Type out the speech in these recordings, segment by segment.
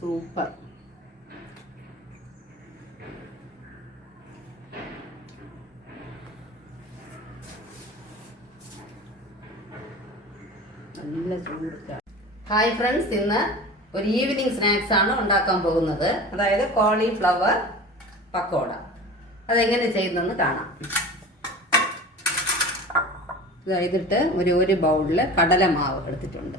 Super. നല്ല ചൂട്. Hi friends, ഇന്ന് ഒരു ഈവനിങ് സ്നാക്സ് ആണ് ഉണ്ടാക്കാൻ പോകുന്നത്. അതായത് കോളിഫ്ലവർ പക്കോട. അതെങ്ങനെ ചെയ്യുന്നതെന്ന് കാണാം. ഇതിട്ട് ഒരു ബൗളിൽ കടലമാവ് എടുത്തിട്ടുണ്ട്.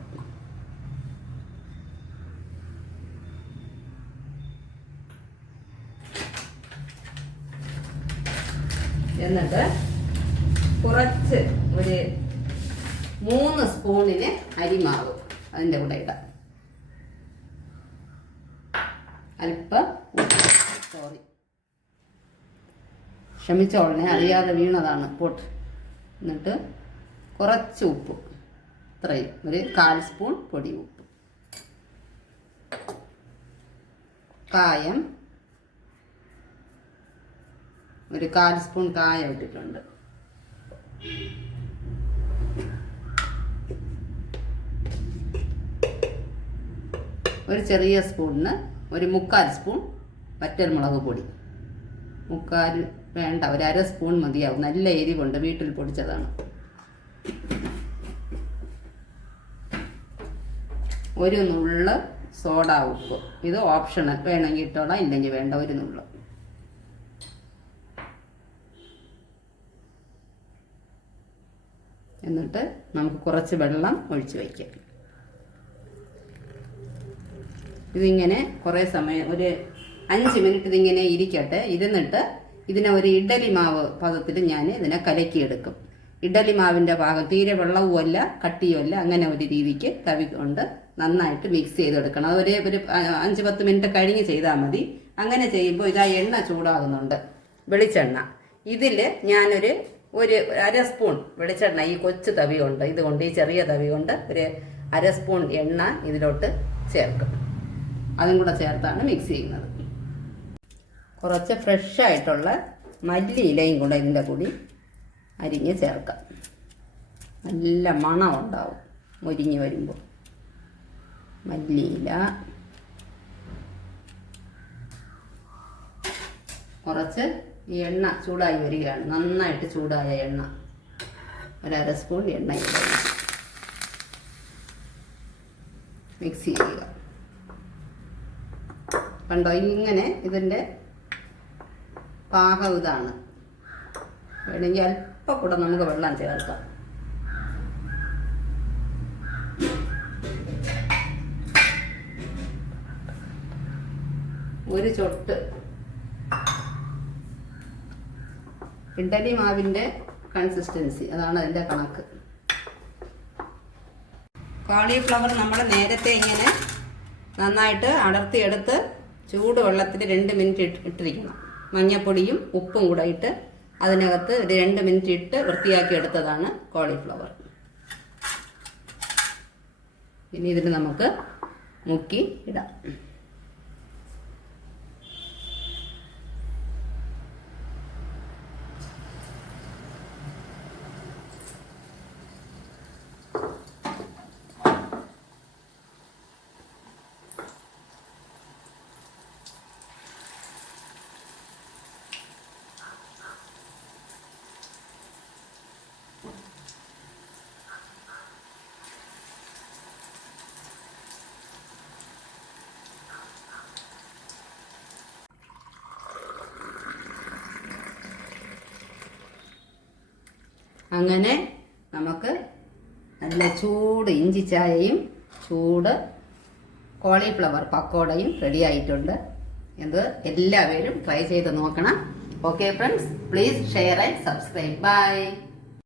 എന്നിട്ട് കുറച്ച് 3 സ്പൂണിന് അരിമാവ് അതിൻ്റെ കൂടെ ഇടാം. അല്പം സോറി ക്ഷമിച്ചോളനെ, അറിയാതെ വീണതാണ് പോട്ട്. എന്നിട്ട് കുറച്ച് ഉപ്പ്, ഇത്രയും 1/4 സ്പൂൺ പൊടി ഉപ്പ്. കായം 1/4 സ്പൂൺ കായം ഇട്ടിട്ടുണ്ട്. ഒരു ചെറിയ സ്പൂണിന് 1/4 സ്പൂൺ വറ്റൽമുളക് പൊടി. 1/4 വേണ്ട, 1/2 സ്പൂൺ മതിയാവും. നല്ല എരിവുണ്ട്, വീട്ടിൽ പൊടിച്ചതാണ്. ഒരു നുള്ള് സോഡ ഉപ്പ്. ഇത് ഓപ്ഷണൽ, വേണമെങ്കിൽ ഇട്ടോളാം, ഇല്ലെങ്കിൽ വേണ്ട. ഒരു നുള്ള്. എന്നിട്ട് നമുക്ക് കുറച്ച് വെള്ളം ഒഴിച്ച് വയ്ക്കാം. ഇതിങ്ങനെ കുറേ സമയം, ഒരു 5 മിനിറ്റ് ഇതിങ്ങനെ ഇരിക്കട്ടെ. ഇരുന്നിട്ട് ഇതിനെ ഒരു ഇഡ്ഡലി മാവ് പദത്തിൽ ഞാൻ ഇതിനെ കലക്കിയെടുക്കും. ഇഡ്ഡലി മാവിൻ്റെ പാകം, തീരെ വെള്ളവുമല്ല കട്ടിയുമല്ല, അങ്ങനെ ഒരു രീതിക്ക് തവി കൊണ്ട് നന്നായിട്ട് മിക്സ് ചെയ്തെടുക്കണം. അത് ഒരു 5-10 മിനിറ്റ് കഴിഞ്ഞ് ചെയ്താൽ മതി. അങ്ങനെ ചെയ്യുമ്പോൾ ഇതാ എണ്ണ ചൂടാകുന്നുണ്ട്, വെളിച്ചെണ്ണ. ഇതിൽ ഞാനൊരു 1/2 സ്പൂൺ വെളിച്ചെണ്ണ ഈ കൊച്ചു തവി കൊണ്ട്, ഇതുകൊണ്ട് ഈ ചെറിയ തവി കൊണ്ട് 1/2 സ്പൂൺ എണ്ണ ഇതിലോട്ട് ചേർക്കും. അതും കൂടെ ചേർത്താണ് മിക്സ് ചെയ്യുന്നത്. കുറച്ച് ഫ്രഷ് ആയിട്ടുള്ള മല്ലി ഇലയും കൂടെ ഇതിൻ്റെ കൂടി അരിഞ്ഞ് ചേർക്കാം. നല്ല മണം ഉണ്ടാവും മൊരിഞ്ഞ് വരുമ്പോൾ. മല്ലിയില, കുറച്ച് ഈ എണ്ണ ചൂടായി വരികയാണ്. നന്നായിട്ട് ചൂടായ എണ്ണ, 1/2 സ്പൂൺ എണ്ണ മിക്സ് ചെയ്യുക. കണ്ടോ, ഇങ്ങനെ ഇതിൻ്റെ പാകം ഇതാണ്. വേണമെങ്കിൽ അല്പം കൂടെ നമുക്ക് വെള്ളം ചേർക്കാം. ഒരു ചൊട്ട് ഇഡ്ഡലി മാവിൻ്റെ കൺസിസ്റ്റൻസി, അതാണ് അതിൻ്റെ കണക്ക്. കോളിഫ്ലവർ നമ്മൾ നേരത്തെ ഇങ്ങനെ നന്നായിട്ട് അടർത്തിയെടുത്ത് ചൂടുവെള്ളത്തിൽ 2 മിനിറ്റ് ഇട്ടിരിക്കണം. മഞ്ഞപ്പൊടിയും ഉപ്പും കൂടെ ഇട്ട് അതിനകത്ത് 2 മിനിറ്റ് ഇട്ട് വൃത്തിയാക്കി എടുത്തതാണ് കോളിഫ്ലവർ. ഇനി ഇതിന് നമുക്ക് മുക്കി ഇടാം. അങ്ങനെ നമുക്ക് നല്ല ചൂട് ഇഞ്ചി ചായയും ചൂട് കോളിഫ്ലവർ പക്കോടയും റെഡി ആയിട്ടുണ്ട്. ഇത് എല്ലാവരും ട്രൈ ചെയ്ത് നോക്കണം. Okay friends, please share and subscribe. By.